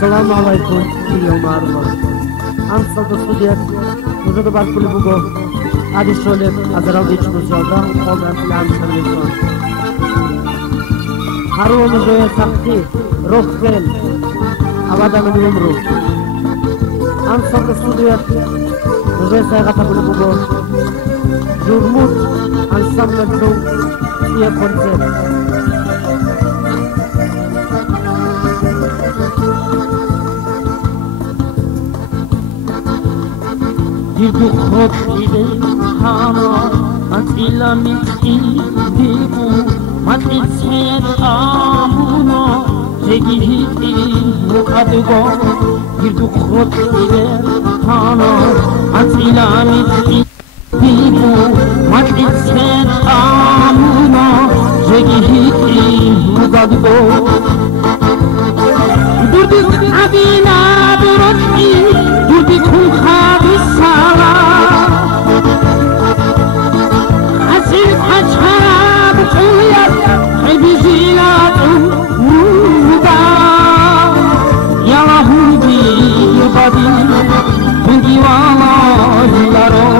Assalamu alaikum, Ilio Marlo. Ansa do studiet, dużo do barku Lubugo, Adi Szolek, Azarowicz Nuzioda, Ogan Plan Sarvison. Harun Joye Sakti, Rohbel, Avada Numru. Ansa do studiet, dużo Saygata Lubugo, Jurmut, Ensemble Show, Sia Concert. Dibu khotide hama atila mitki dibu matitsen amuno zegihiti mukadgo dibu khotide hama atila mitki dibu matitsen amuno zegihiti mukadgo durdi abina durdi durdi khukha bisala hasil hachab tuyat khibizila tuda yalahudi badi bungi wala hilaro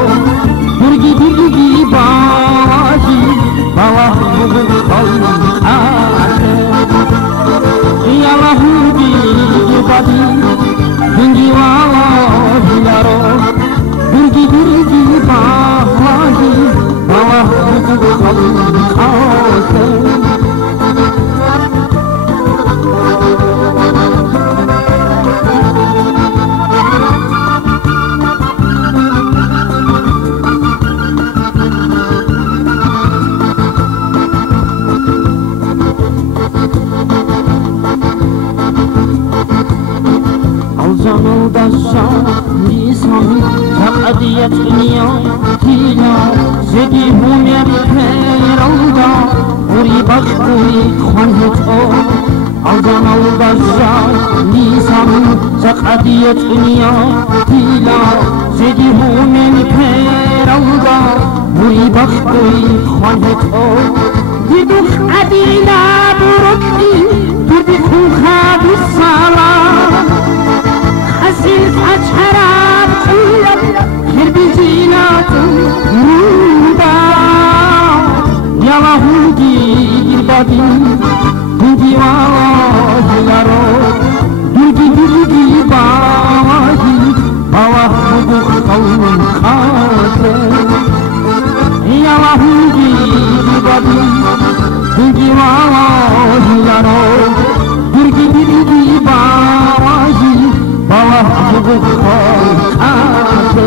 durgi durgi baji bawa khal yalahudi badi bungi wala hilaro durgi durgi baji bawa khal قضيت دنيا تينا زدي هم يبهرودا وري بخوري خانهتو أوزان البزار نيسان قضيت دنيا تينا زدي هم يبهرودا وري بخوري خانهتو يدوخ أدينا بركي تردي خوخا بالسلام حسيت أجهرات Herbizina tuda Yalahudi badi Hudi hilaro Durgi durgi bahi Bawa hudu kawun khate Yalahudi badi Hudi hilaro Durgi durgi bahi Bawa hudu kawun khate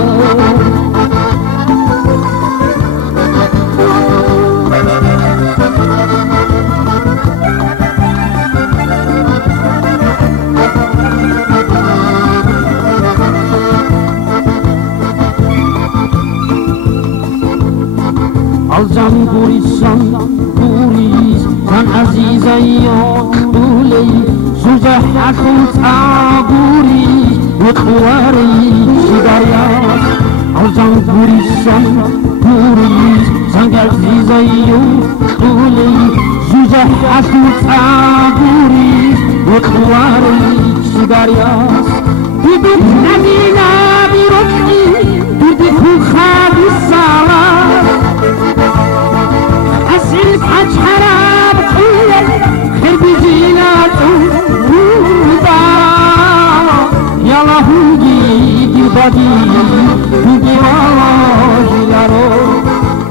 Alcan gurissan guris Can aziza yoluley Sujah akun taburi Wetwari shidayat Alcan gurissan guris Can aziza yoluley Sujah akun taburi Wetwari shidayat Bibit amina birokni Durdi khukha bisalat أسئلة أجحراب طولة خربزينا تودا يلاهودي دبادي دوغي والله لارو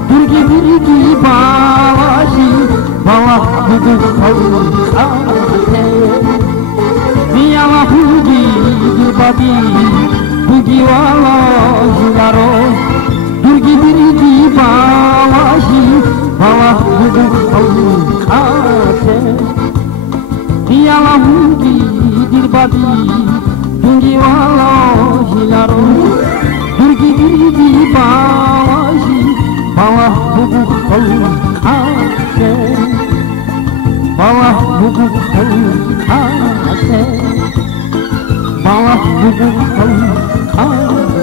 دوغي دوغي باواشي باواه دوغو خلقاته يلاهودي دبادي دوغي والله لارو دوغي دوغي باواشي Bawa hudu khawkate Yalahudi dirbadi Dungi wala hilaro Durgi dirgi bawaji Bawa hudu khawkate Bawa hudu khawkate Bawa hudu khawkate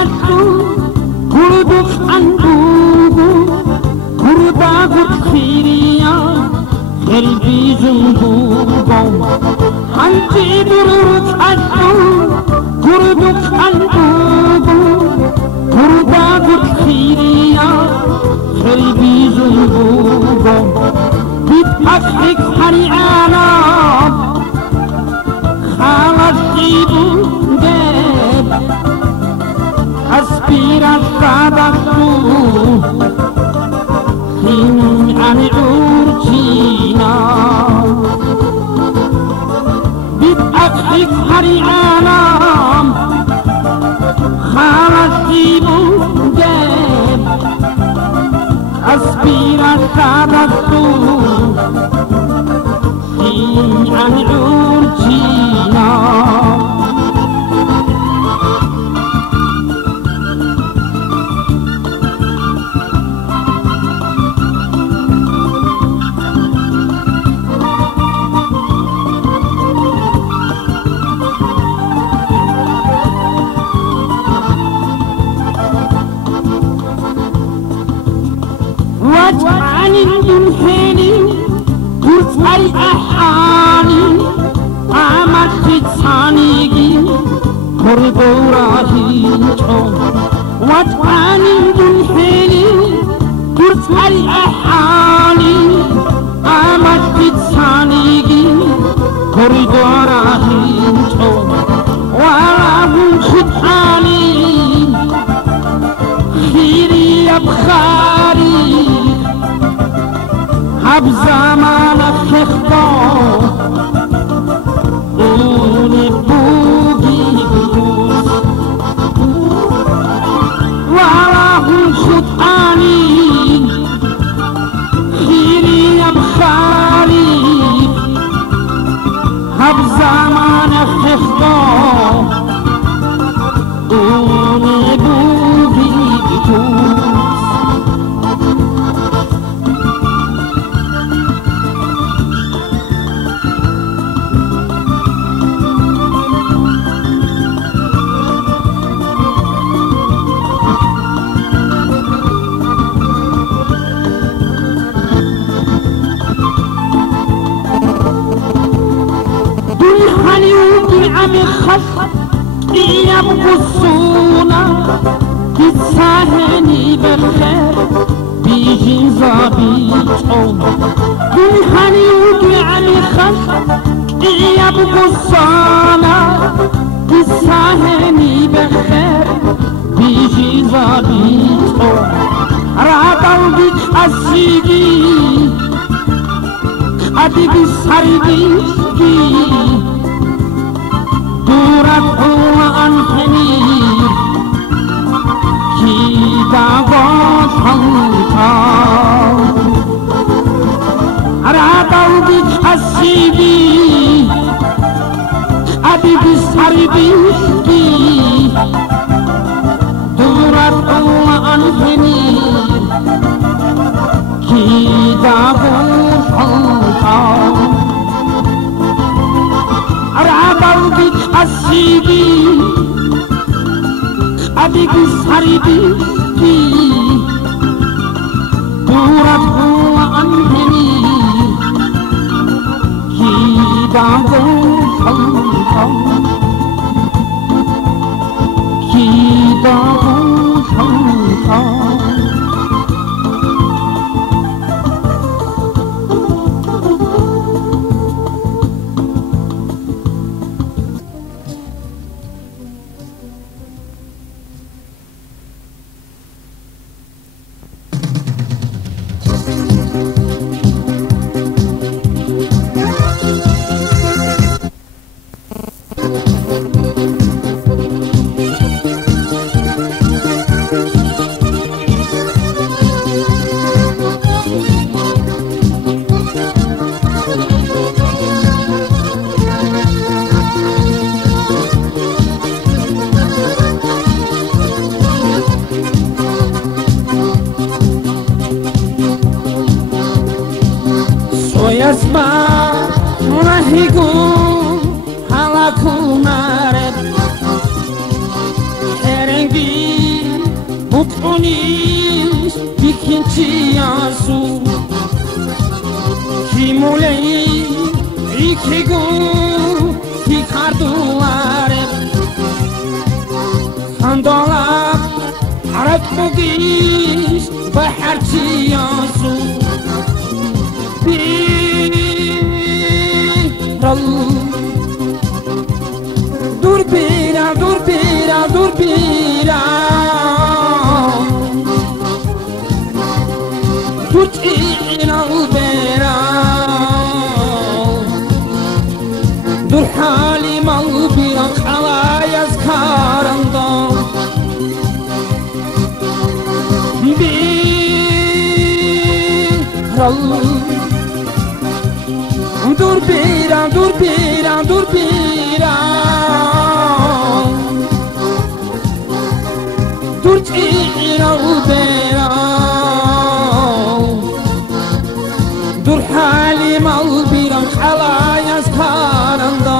حشو گردوخ انبوگو گردا گرخیریا خلبی زنبوگو هنچی برود حشو گردوخ انبوگو گردا گرخیریا خلبی زنبوگو بیت افریک هری آناب خالصی بودم aspira sabaku hin ane urchina bit afrik hari anam khalasi bundem aspira sabaku hin ane urchina وجعل الدنحيني تسأل أحاني عمد تسانيكي كردوراهي وجعل الدنحيني تسأل أحاني عمد تسانيكي كردوراهي وراهم خطاني خيري يبخاري هب زمان خختار اون بوگی بوز وراهم شد آنی خیریم خالی هب زمان خختار اون بوگی بوز عم خص يبقصونا تساهني بالخير بيجي زابيطهم كل حنيوكي عم خص يبقصونا تساهني بالخير بيجي زابيطهم راتو بيك أسيبي أدبي سربيكي durat ulaan henir kita gosangkau ratau dikasibi adi disaribiski durat ulaan henir kita gosangkau ratau dikasibi adik disaribiski durat ulaan henir kita gosangkau kita gosangkau Soyasma munahiku halaku maret erengi Utkunis ikinci yasu Kimulei ikigu ikarduare Handolak Arab bugis baharci yasu Biral Dur bira Tut'in al-bera Dur halim al-bira Kalayaz karanda Biral Dur bira Tut'in al-bera Dur halim al-bira Kalayaz karanda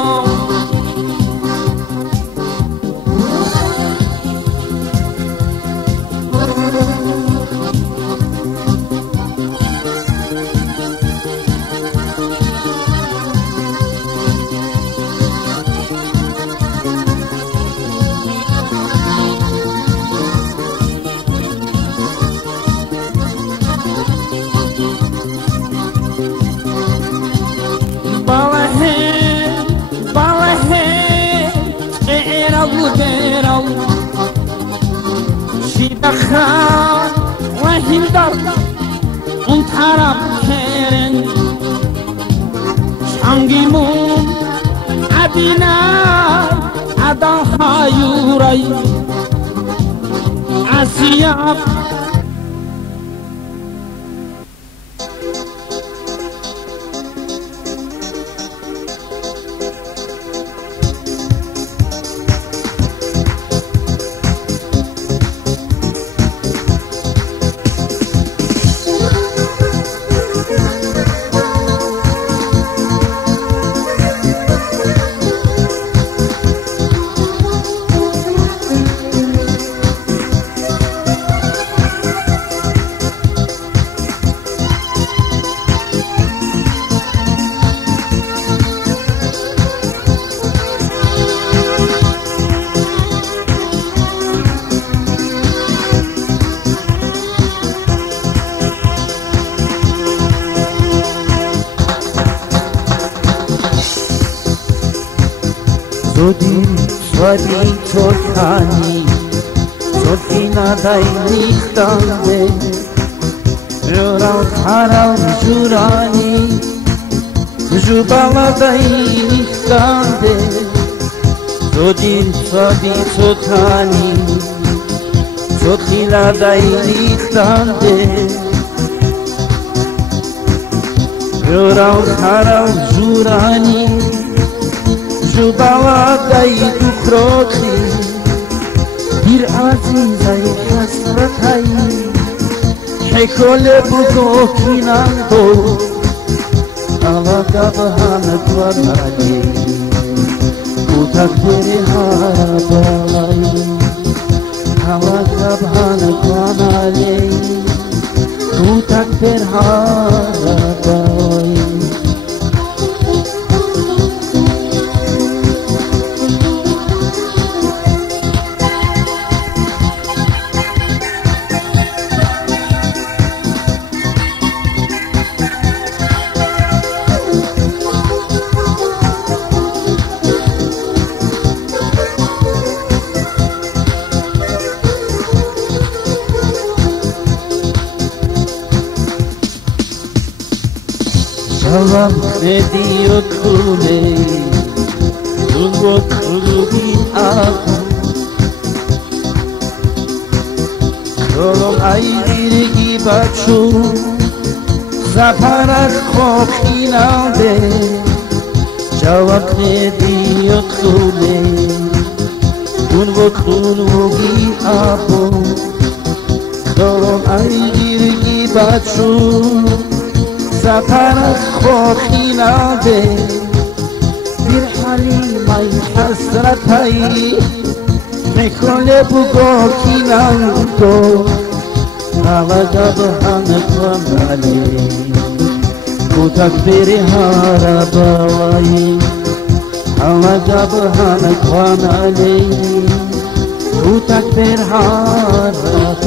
Beral Shidakhan Wahildar Untarab Keren Shangimun Adina Adahayuray Asiyab Swadi Chotani Chotina Dai Nichtande Jurau Harau Jurani Jubala Dai Nichtande Swadi Chotani Chotina Dai Nichtande Jurau Harau Jurani Jubala dai dukroti Bir azizay hasratay Hekole bugo kinando Alaga bahana dwanali Kutak deri harabalay Alaga bahana dwanali Kutak deri harabalay Salam ediyor kule Tungo kulubin aku Kolom ayrı gibaçu Zaparak kokinalde Cevap ediyor kule Tungo kulubin aku Kolom ayrı gibaçu Zaparak kokinalde Bir halimay hasratay Mekole bugo kinando Alagabhan kwanale Kutak beri harabawai Alagabhan kwanale Kutak beri harabawai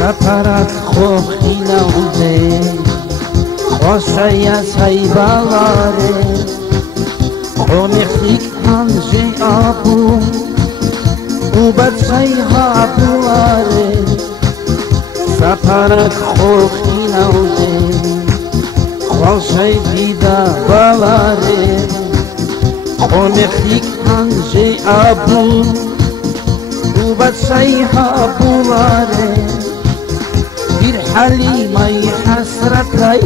Saparat khokhina ude Khoshaya saybalare Khone khik anje abu Ubat sayhabulare Saparat khokhina ude Khoshay dida balare Khone khik anje abu Ubat sayhabulare حلیمای حسرتای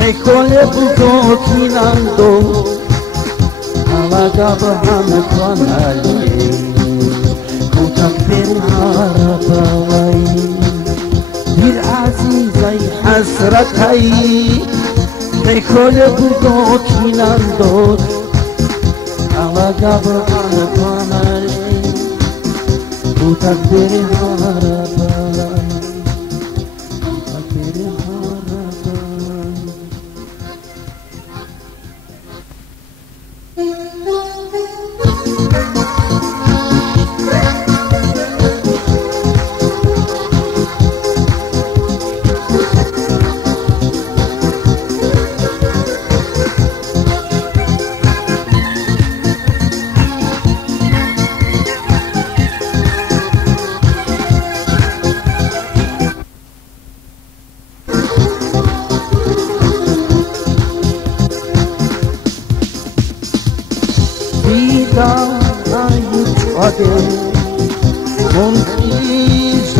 حکل بودو کینندو آلگا به همه کنالی کوتک بر هاربای بیر عزیزای حسرتای حکل بودو کینندو آلگا به همه کنالی کوتک بر هاربای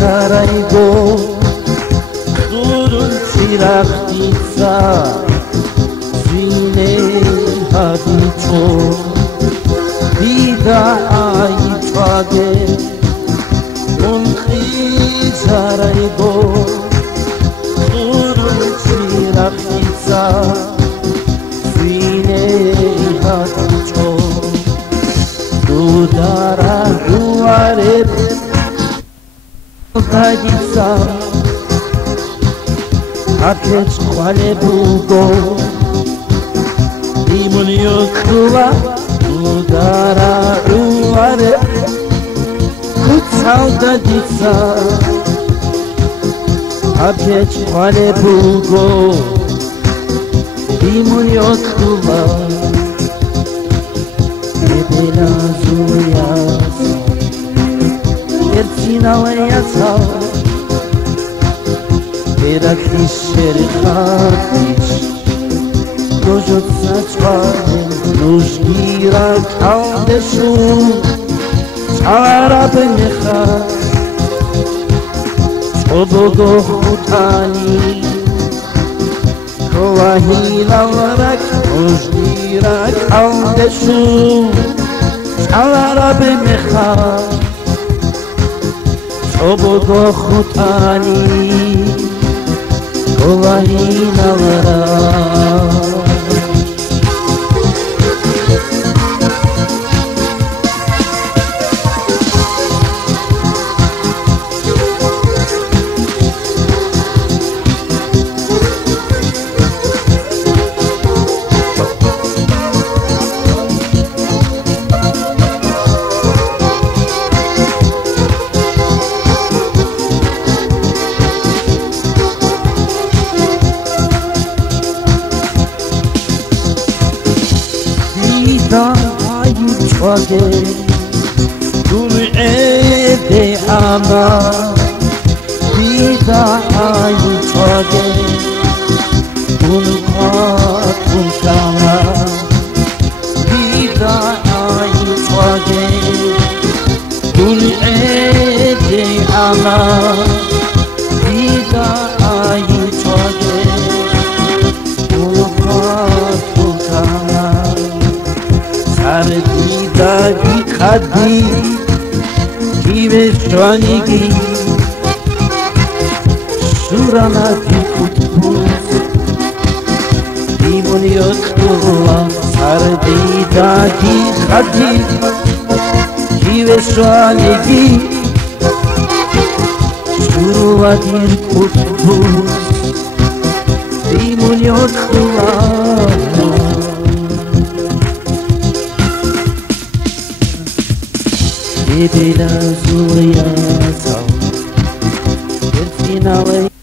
Zaraygo Durun sirakhtitsa Zine hadito Dida ayitwage Munki zaraygo Durun sirakhtitsa Zine hadito Dudara duareb Kadisa Ateş kwale bugo Limun yokluva Udara uare Kutsal kadisa Ateş kwale bugo Limun yokluva Ebela zuyas Ertinavayasa Berakliş şerikatiş Dojot saçvanem Nujgira kaldeşu Çara benecha Çobogo hutani Kovahilavarak Nujgira kaldeşu Çara benecha Çobogo hutani Kovahilavarak Dum'e de ama bir daha چاگه اون پاتون کامه بیدا آی چاگه اون عیدی اما بیدا آی چاگه اون پاتون کامه سر بیدا بی خدی بیشترانگی شورانتی کتبوز دیمونی اکتولا سردی دادی خدی بیشترانگی شورانتی کتبوز دیمونی اکتولا Baby, that's who we are, so it's in our way.